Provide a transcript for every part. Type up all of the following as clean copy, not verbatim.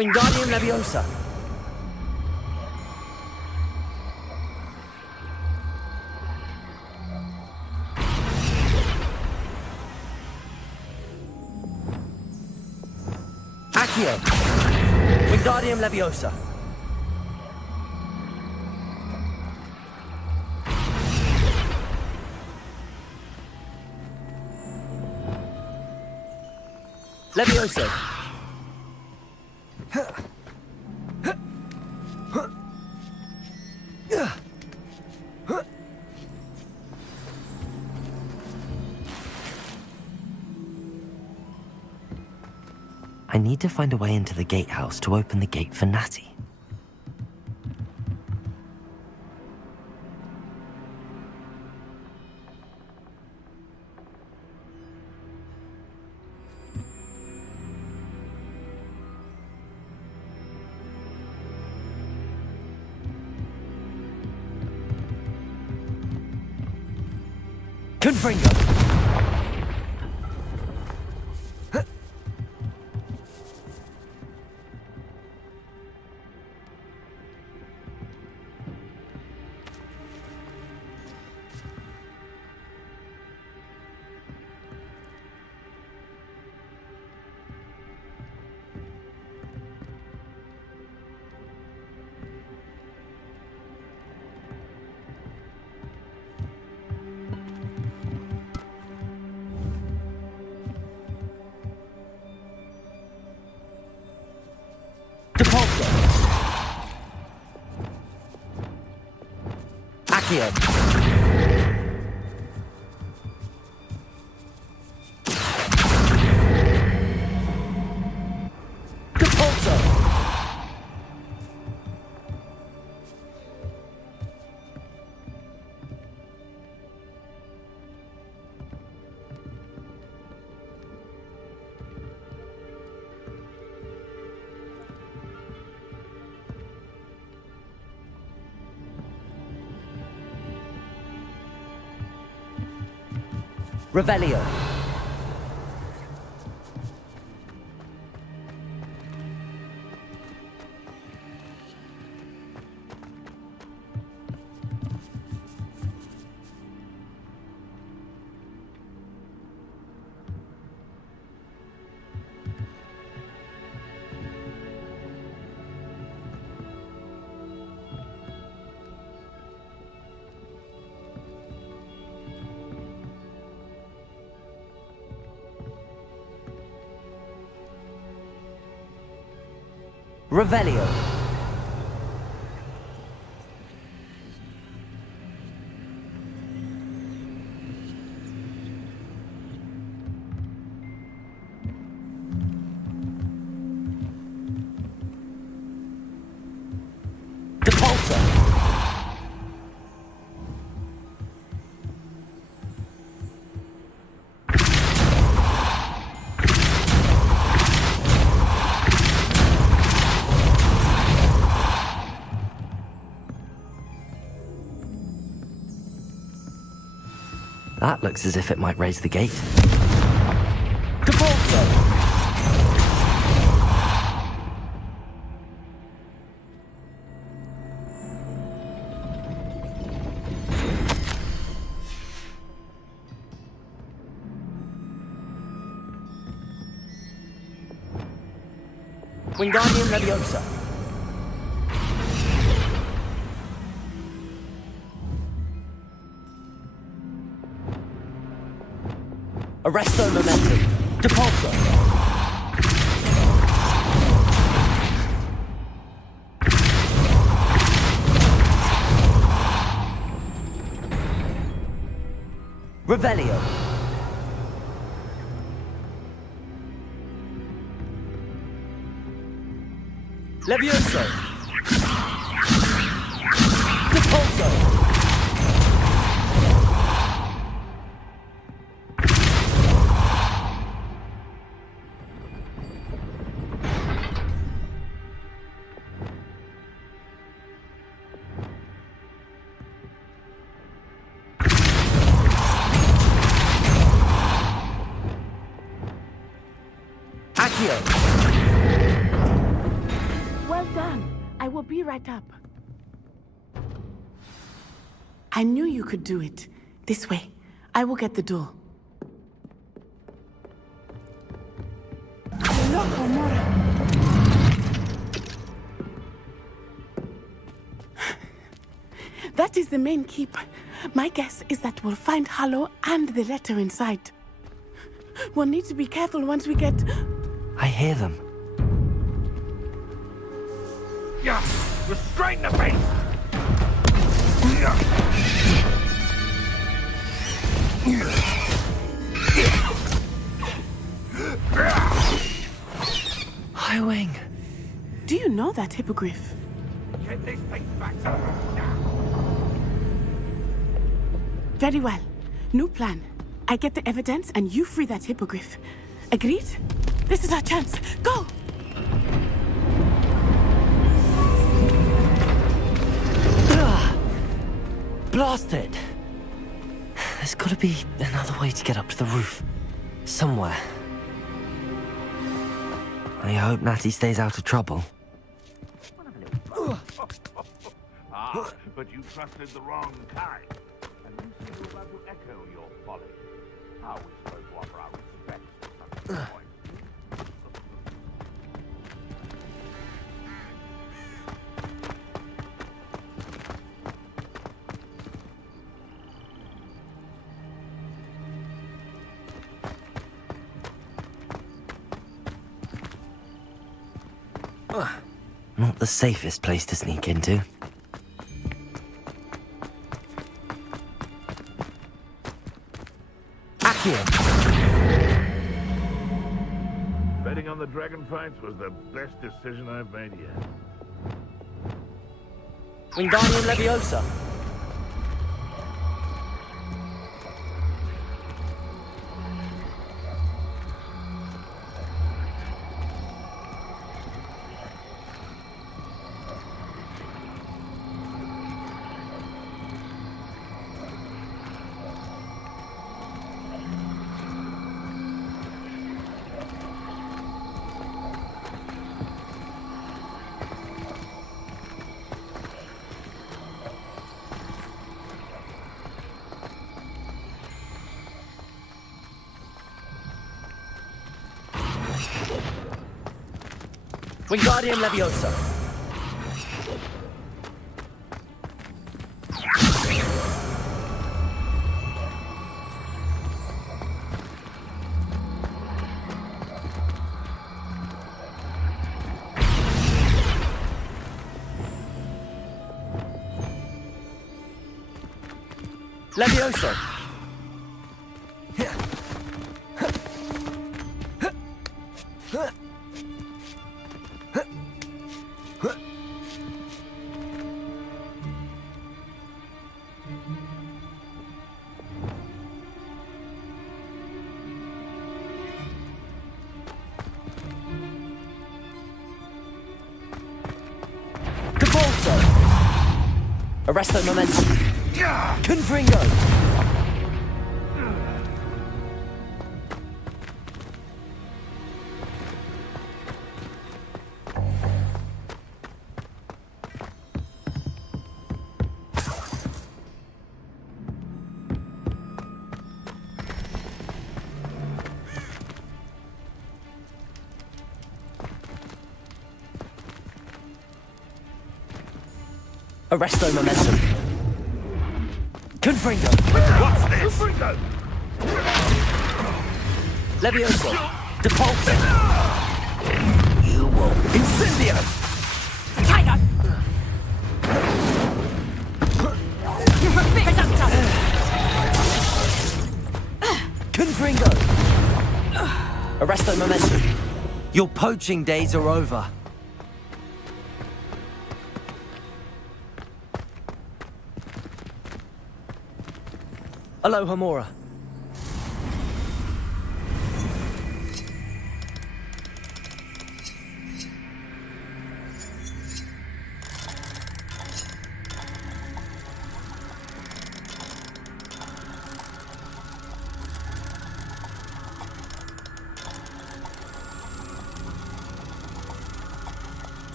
Wingardium Leviosa. Accio. Wingardium Leviosa. Leviosa. I need to find a way into the gatehouse to open the gate for Natty. Confringo. Depulso. Accio. Depulso. Revelio. Revelio. Depulso. That looks as if it might raise the gate. Depulso. Wingardium Leviosa. Arresto Momentum. Depulso. Revelio. Levioso. Depulso. Revelio. Well done. I will be right up. I knew you could do it. This way. I will get the door. Hello, Homura. That is the main keep. My guess is that we'll find Hallow and the letter inside. We'll need to be careful once we get... I hear them. Yeah, restrain the beast! Highwing. Do you know that hippogriff? Get this thing back to me now! Very well. New plan. I get the evidence and you free that hippogriff. Agreed? This is our chance. Go! Blasted! There's gotta be another way to get up to the roof. Somewhere. I hope Natty stays out of trouble. Ah, but you trusted the wrong kind. And you seem to about to echo your folly. How are we supposed to offer our respect at such a point? Not the safest place to sneak into. Accio. Betting on the dragon fights was the best decision I've made yet. Wingardium Leviosa. Wingardium Leviosa. Leviosa. Arresto momentum. Confringo. Arresto momentum. Confringo. What's this? Confringo! Leviosa. Depulso. You will... Incendio. Tiger! Confringo. Arresto momentum. Your poaching days are over. Aloha Mora.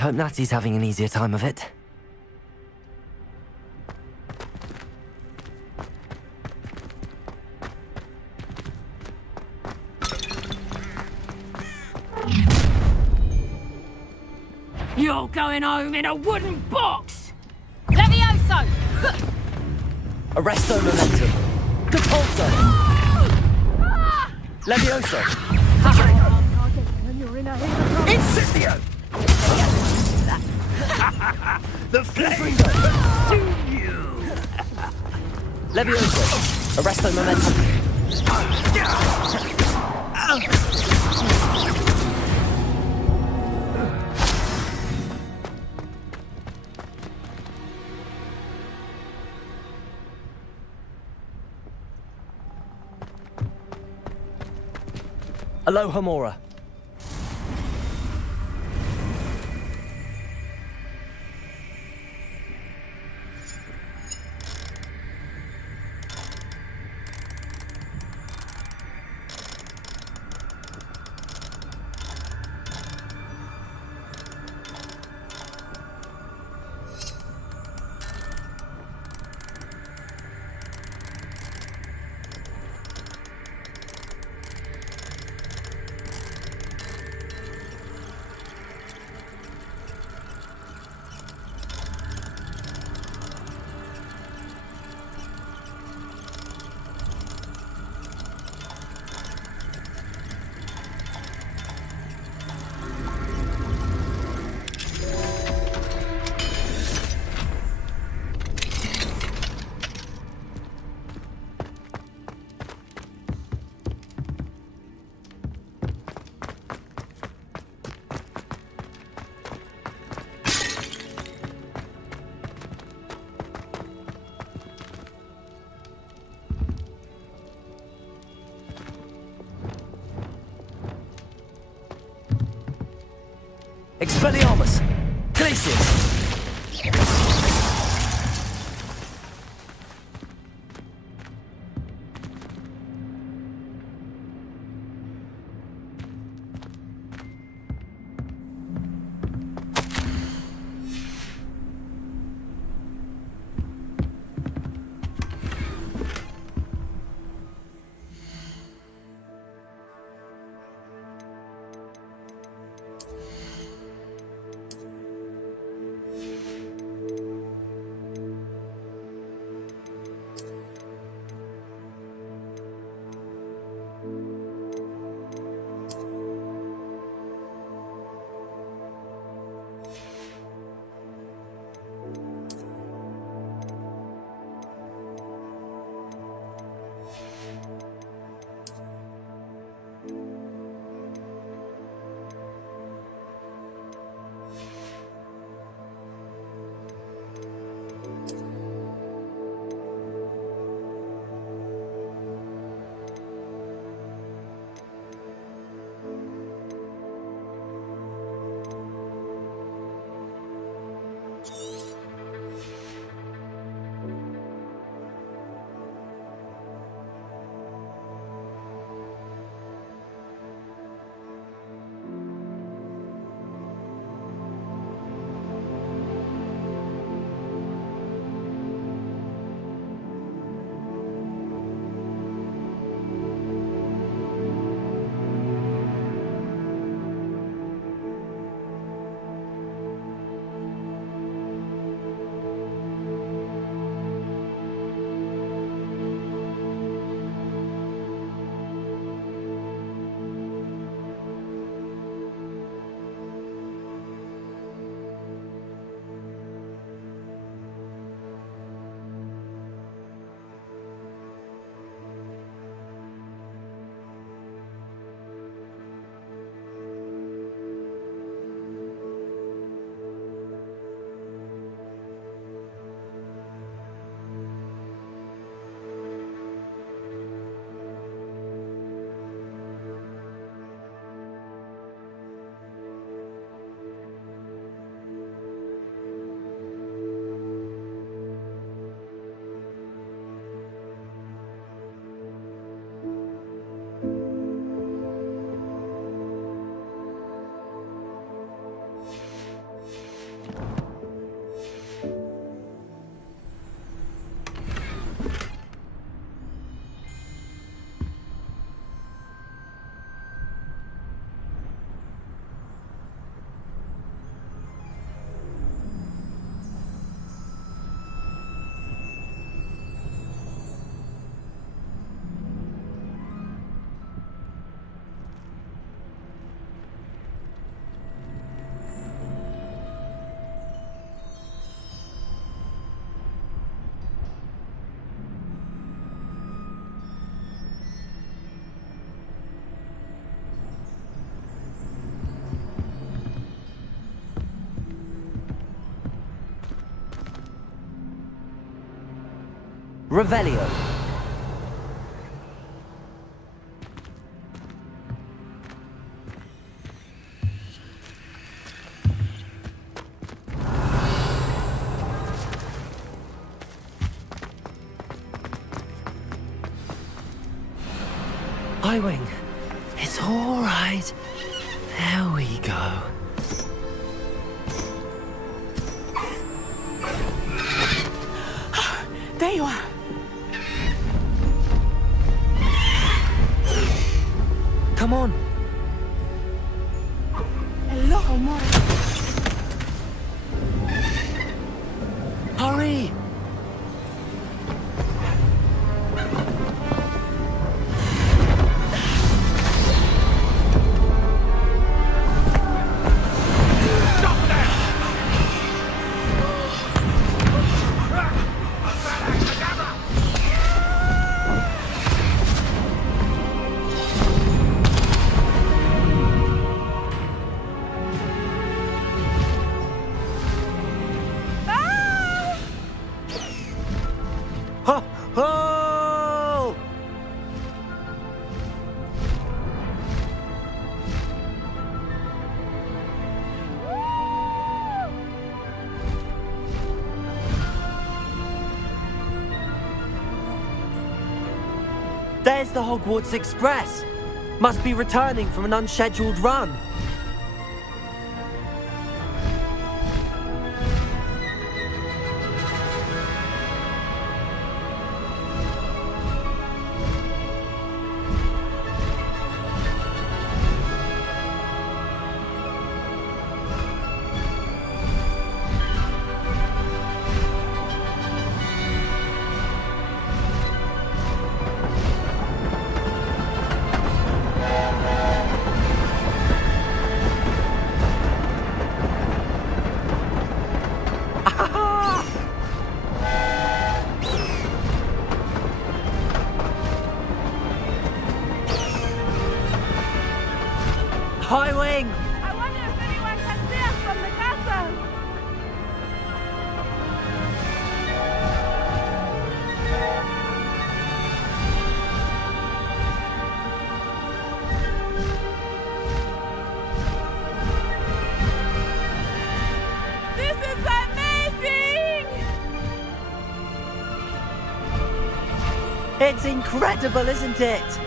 hope Natty's having an easier time of it. You're going home in a wooden box! Levioso! Arresto momentum. Depulso. Levioso. Incendio. The flames consume you! Levioso. Arresto momentum. Aloha Mora. Expelliarmus! Glacius! Revelio. Highwing. It's all right. There we go. There you are. Come on. Hello, amore. Hurry. Ho! Ho! There's the Hogwarts Express. Must be returning from an unscheduled run. Highwing! I wonder if anyone can see us from the castle. This is amazing! It's incredible, isn't it?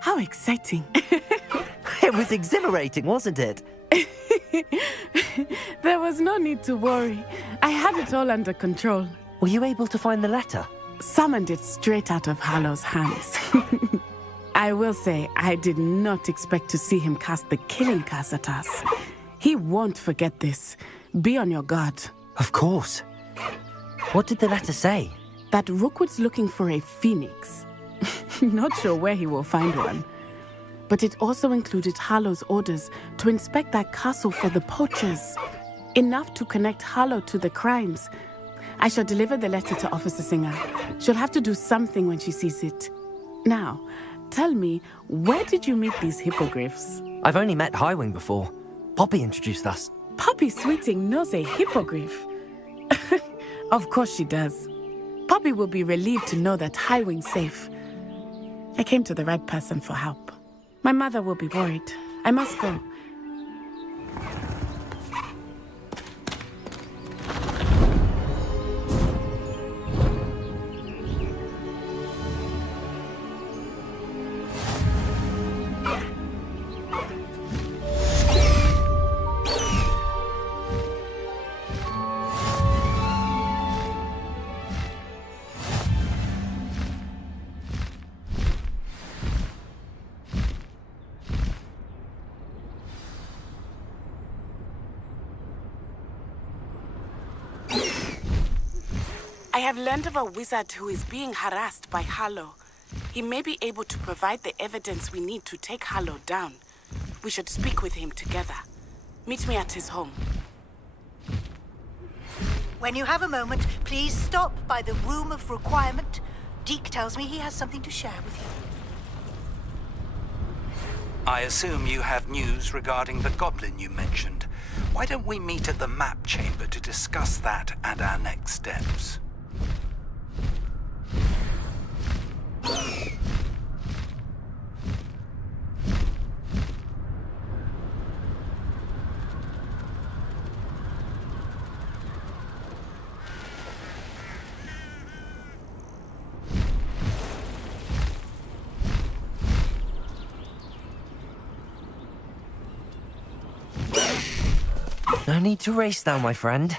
How exciting. It was exhilarating, wasn't it? There was no need to worry. I had it all under control. Were you able to find the letter? Summoned it straight out of Hallow's hands. I will say, I did not expect to see him cast the killing curse at us. He won't forget this. Be on your guard. Of course. What did the letter say? That Rookwood's looking for a phoenix. Not sure where he will find one. But it also included Hallow's orders to inspect that castle for the poachers. Enough to connect Hallow to the crimes. I shall deliver the letter to Officer Singer. She'll have to do something when she sees it. Now, tell me, where did you meet these hippogriffs? I've only met Highwing before. Poppy introduced us. Poppy Sweeting knows a hippogriff. Of course she does. Poppy will be relieved to know that Highwing's safe. I came to the right person for help. My mother will be worried. I must go. I have learned of a wizard who is being harassed by Harlow. He may be able to provide the evidence we need to take Harlow down. We should speak with him together. Meet me at his home. When you have a moment, please stop by the Room of Requirement. Deke tells me he has something to share with you. I assume you have news regarding the goblin you mentioned. Why don't we meet at the map chamber to discuss that and our next steps? No need to race now, my friend.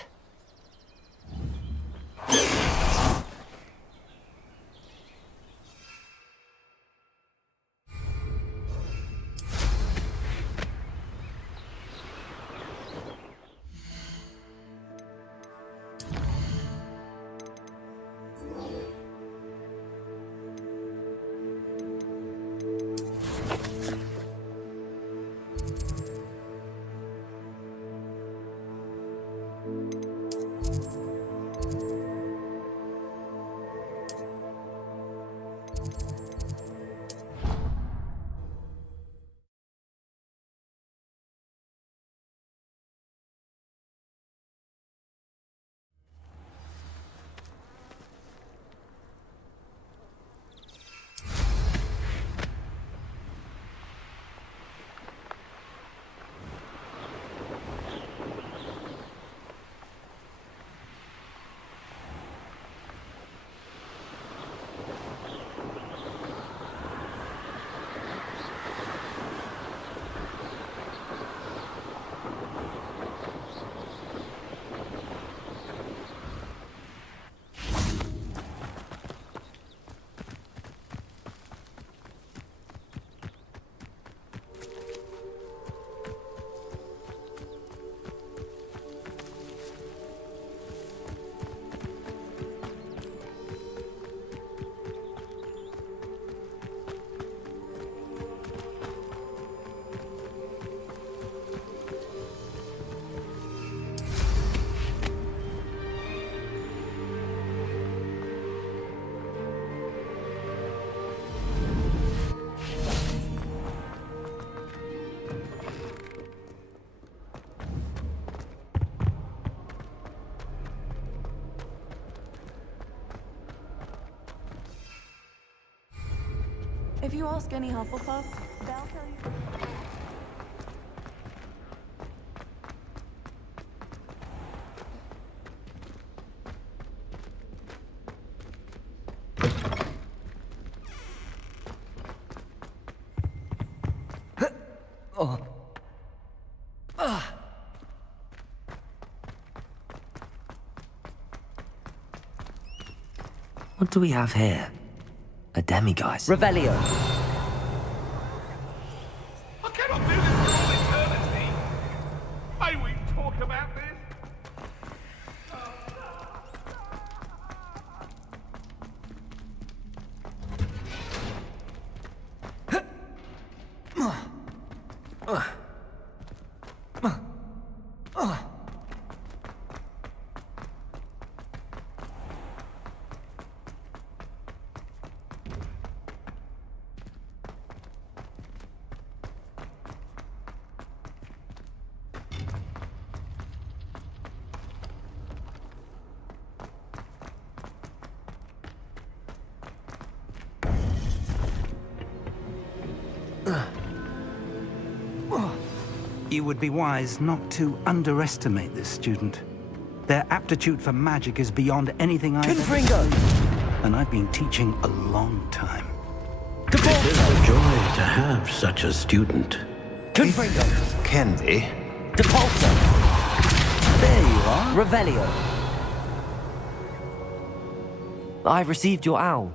If you ask any Hufflepuff, they'll tell you. What do we have here? A demiguise. Revelio. I cannot do this for all eternity. May we talk about this? You would be wise not to underestimate this student. Their aptitude for magic is beyond anything I've ever Confringo. seen. And I've been teaching a long time. It is a joy to have such a student. Confringo. Can be. Depulso. There you are. Revelio. I received your owl.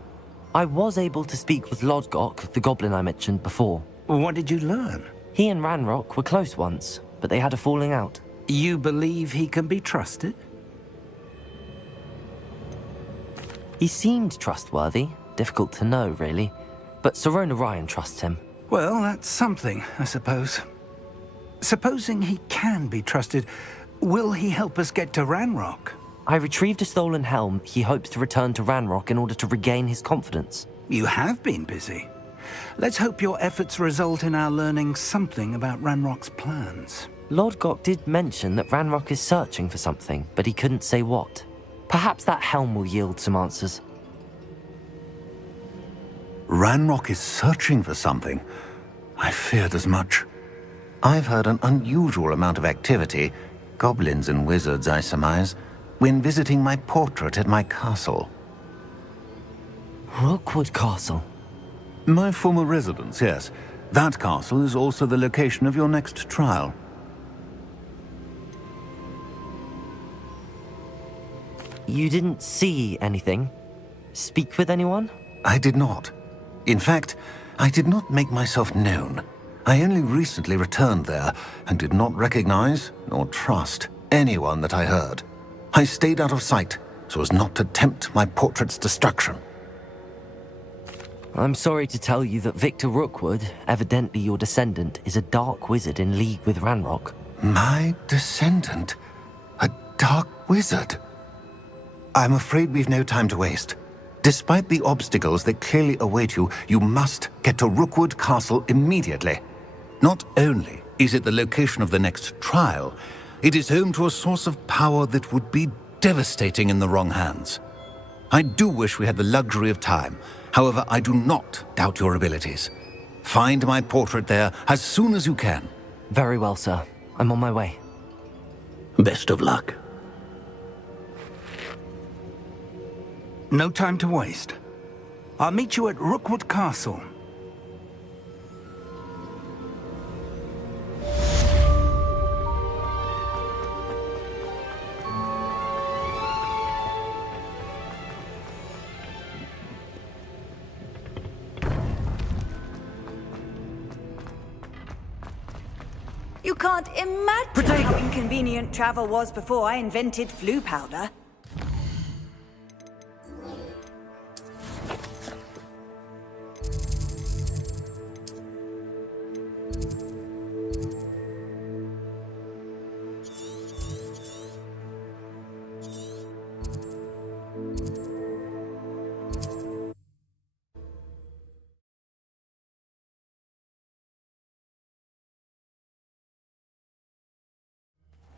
I was able to speak with Lodgok, the goblin I mentioned before. What did you learn? He and Ranrock were close once, but they had a falling out. You believe he can be trusted? He seemed trustworthy. Difficult to know, really. But Sirona Ryan trusts him. Well, that's something, I suppose. Supposing he can be trusted, will he help us get to Ranrock? I retrieved a stolen helm. He hopes to return to Ranrock in order to regain his confidence. You have been busy. Let's hope your efforts result in our learning something about Ranrock's plans. Lord Gok did mention that Ranrock is searching for something, but he couldn't say what. Perhaps that helm will yield some answers. Ranrock is searching for something. I feared as much. I've heard an unusual amount of activity, goblins and wizards, I surmise, when visiting my portrait at my castle. Rookwood Castle? My former residence, yes. That castle is also the location of your next trial. You didn't see anything? Speak with anyone? I did not. In fact, I did not make myself known. I only recently returned there and did not recognize nor trust anyone that I heard. I stayed out of sight so as not to tempt my portrait's destruction. I'm sorry to tell you that Victor Rookwood, evidently your descendant, is a dark wizard in league with Ranrock. My descendant? A dark wizard? I'm afraid we've no time to waste. Despite the obstacles that clearly await you, you must get to Rookwood Castle immediately. Not only is it the location of the next trial, it is home to a source of power that would be devastating in the wrong hands. I do wish we had the luxury of time. However, I do not doubt your abilities. Find my portrait there as soon as you can. Very well, sir. I'm on my way. Best of luck. No time to waste. I'll meet you at Rookwood Castle. You can't imagine how inconvenient travel was before I invented flu powder.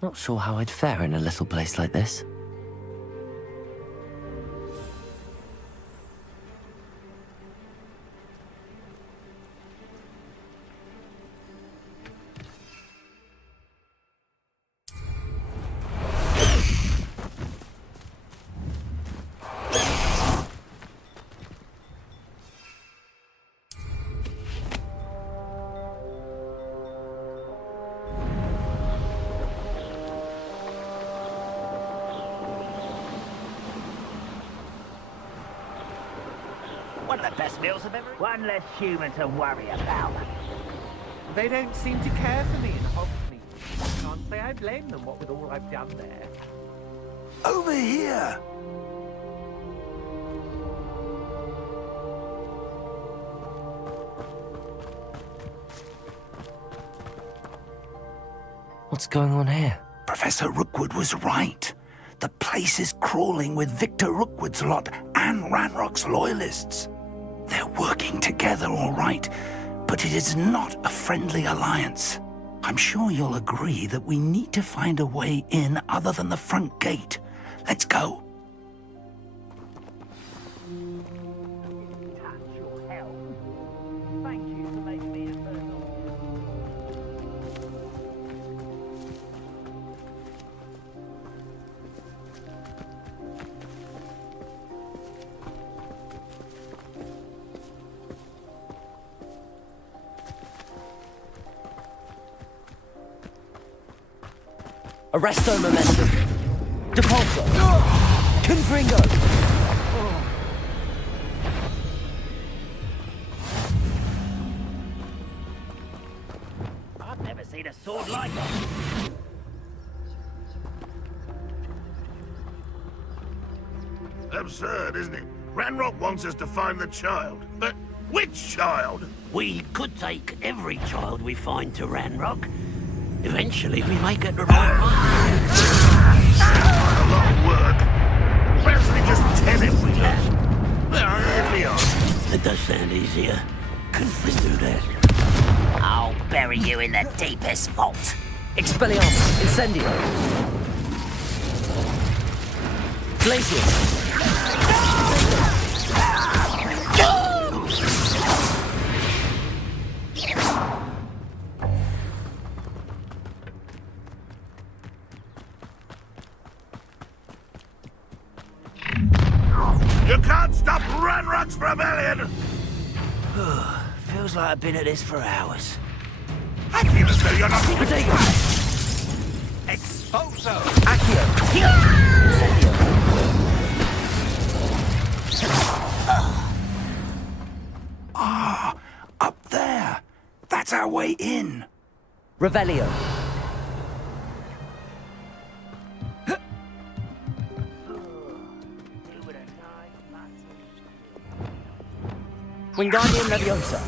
Not sure how I'd fare in a little place like this. One of the best meals I've ever... One less human to worry about. They don't seem to care for me in Hogwarts. Can't say I blame them, what with all I've done there. Over here! What's going on here? Professor Rookwood was right. The place is crawling with Victor Rookwood's lot and Ranrock's loyalists. They're working together, all right, but it is not a friendly alliance. I'm sure you'll agree that we need to find a way in other than the front gate. Let's go. Thank you for making me a Arresto momentum. Depulso. Confringo. I've never seen a sword like it. Absurd, isn't it? Ranrock wants us to find the child. But which child? We could take every child we find to Ranrock. Eventually, we may get the right one. Quite a lot of work. Why doesn't he just tell him we left? Here we are. It does sound easier. Couldn't we do that? I'll bury you in the deepest vault. Expelliarmus, Incendio. Glacius. You can't stop Ranrock's rebellion! Feels like I've been at this for hours. I feel as though you're not... Protego. Exposo! Accio. Incendio. Ah, up there. That's our way in. Revelio. Wingardium Leviosa.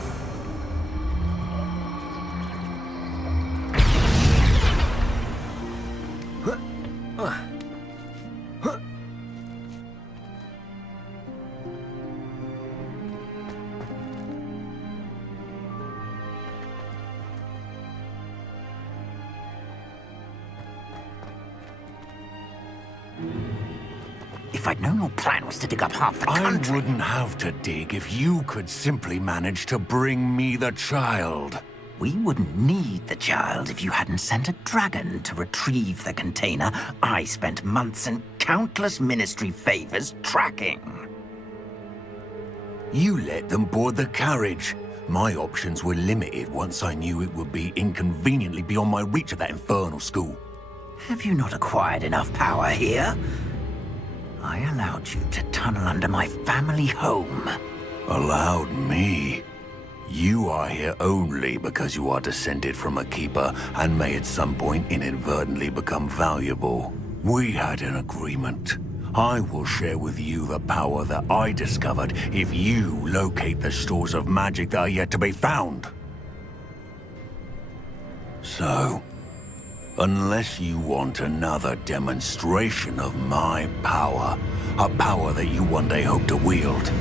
If I'd known your plan was to dig up half the I country... wouldn't have to dig if you could simply manage to bring me the child. We wouldn't need the child if you hadn't sent a dragon to retrieve the container I spent months and countless ministry favors tracking. You let them board the carriage. My options were limited once I knew it would be inconveniently beyond my reach at that infernal school. Have you not acquired enough power here? I allowed you to tunnel under my family home. Allowed me? You are here only because you are descended from a keeper and may at some point inadvertently become valuable. We had an agreement. I will share with you the power that I discovered if you locate the stores of magic that are yet to be found. So, unless you want another demonstration of my power, a power that you one day hope to wield,